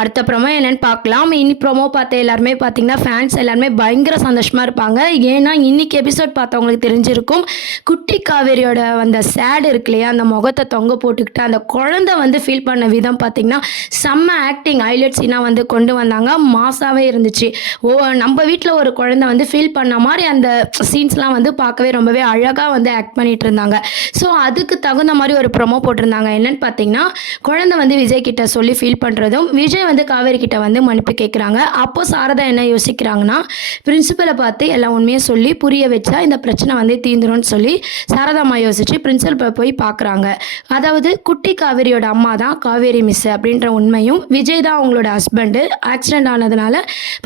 அடுத்த ப்ரோமோ என்னன்னு பார்க்கலாம். இனி ப்ரோமோ பார்த்த எல்லாருமே பார்த்தீங்கன்னா, ஃபேன்ஸ் எல்லாருமே பயங்கர சந்தோஷமா இருப்பாங்க. ஏன்னா, இன்னைக்கு எபிசோட் பார்த்தவங்களுக்கு தெரிஞ்சிருக்கும். குட்டி காவேரியோட அந்த சேட் இருக்கு இல்லையா? அந்த முகத்த தொங்க போட்டுக்கிட்டு, அந்த குழந்தை வந்து ஃபீல் பண்ண விதம் பார்த்தீங்கன்னா, செம்ம ஆக்டிங் ஹைலைட் சீனா வந்து கொண்டு வந்தாங்க. மாஸாவே இருந்துச்சு. நம்ம வீட்ல ஒரு குழந்தை வந்து ஃபீல் பண்ண மாரி அந்த சீன்ஸ்லாம் வந்து பார்க்கவே ரொம்பவே அழகா வந்து ஆக்ட் பண்ணிட்டு இருந்தாங்க. ஸோ, அதுக்கு தகுந்த மாரி ஒரு ப்ரோமோ போட்டிருந்தாங்க. என்னன்னு பார்த்தீங்கன்னா, குழந்தை வந்து விஜய் கிட்ட சொல்லி ஃபீல் பண்ணுறதும், விஜய் வந்து காவேரி கிட்ட வந்து மன்னிப்பு கேட்குறாங்க. அப்போ சாரதா என்ன யோசிக்கிறாங்கன்னா, பிரின்சிபலை பார்த்து எல்லா உண்மையும் சொல்லி புரிய வச்சா இந்த பிரச்சனை வந்து தீந்துரும்னு சொல்லி சாரதா அம்மா யோசிச்சு பிரின்சிபலை போய் பார்க்குறாங்க. அதாவது குட்டி காவேரியோட அம்மா தான் காவேரி மிஸ் அப்படின்ற உண்மையும், விஜய் தான் அவங்களோட ஹஸ்பண்டு. ஆக்சிடென்ட் ஆனதுனால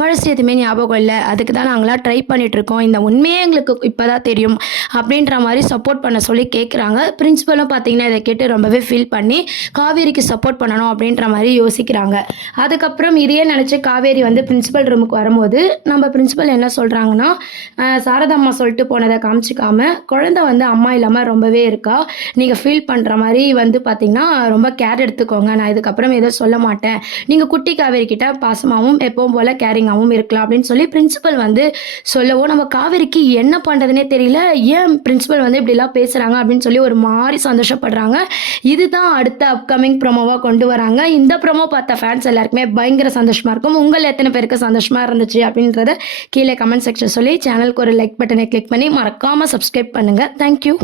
பழசு எதுவுமே ஞாபகம் இல்லை, அதுக்கு தான் நாங்களாம் ட்ரை பண்ணிட்டு இருக்கோம், இந்த உண்மையே எங்களுக்கு இப்போதான் தெரியும் அப்படின்ற மாதிரி சப்போர்ட் பண்ண சொல்லி கேட்குறாங்க. பிரின்சிபலும் பார்த்தீங்கன்னா இதை கேட்டு ரொம்பவே ஃபீல் பண்ணி காவேரிக்கு சப்போர்ட் பண்ணணும் அப்படின்ற மாதிரி யோசிக்கிறாங்க. அதுக்கப்புறம் இதையே நினச்சி காவேரி வந்து பிரின்சிபல் ரூமுக்கு வரும்போது நம்ம பிரின்சிபல் என்ன சொல்கிறாங்கன்னா, சாரதாம்மா சொல்லிட்டு போனதை காமிச்சிக்காம குழந்தை வந்து அம்மா இல்லாமல் ரொம்பவே இருக்கா, நீங்கள் ஃபீல் பண்ணுற மாதிரி வந்து பார்த்திங்கன்னா ரொம்ப கேர் எடுத்துக்கோங்க, நான் இதுக்கப்புறம் எதுவும் சொல்ல மாட்டேன், நீங்கள் குட்டி காவேரி கிட்ட பாசமாகவும் எப்பவும் போல் கேரிங்காகவும் இருக்கலாம் அப்படின்னு சொல்லி பிரின்சிபல் வந்து சொல்லவும் நம்ம காவேரிக்கு என்ன பண்ணுறதுனே தெரியல. ஏன் பிரின்சிபல் வந்து இப்படிலாம் பேசுகிறாங்க அப்படின்னு சொல்லி ஒரு மாதிரி சந்தோஷப்படுறாங்க. இதுதான் அடுத்த அப்கமிங் ப்ரோமோவாக கொண்டு வராங்க. இந்த ப்ரோமோ பார்த்த ஃபேன்ஸ் எல்லாருக்குமே பயங்கர சந்தோஷமாக இருக்கும். உங்கள் எத்தனை பேருக்கு சந்தோஷமாக இருந்துச்சு அப்படின்றத கீழே கமெண்ட் செக்ஷன் சொல்லி சேனலுக்கு ஒரு லைக் பட்டனை கிளிக் பண்ணி மறக்காமல் சப்ஸ்கிரைப் பண்ணுங்கள். தேங்க்யூ.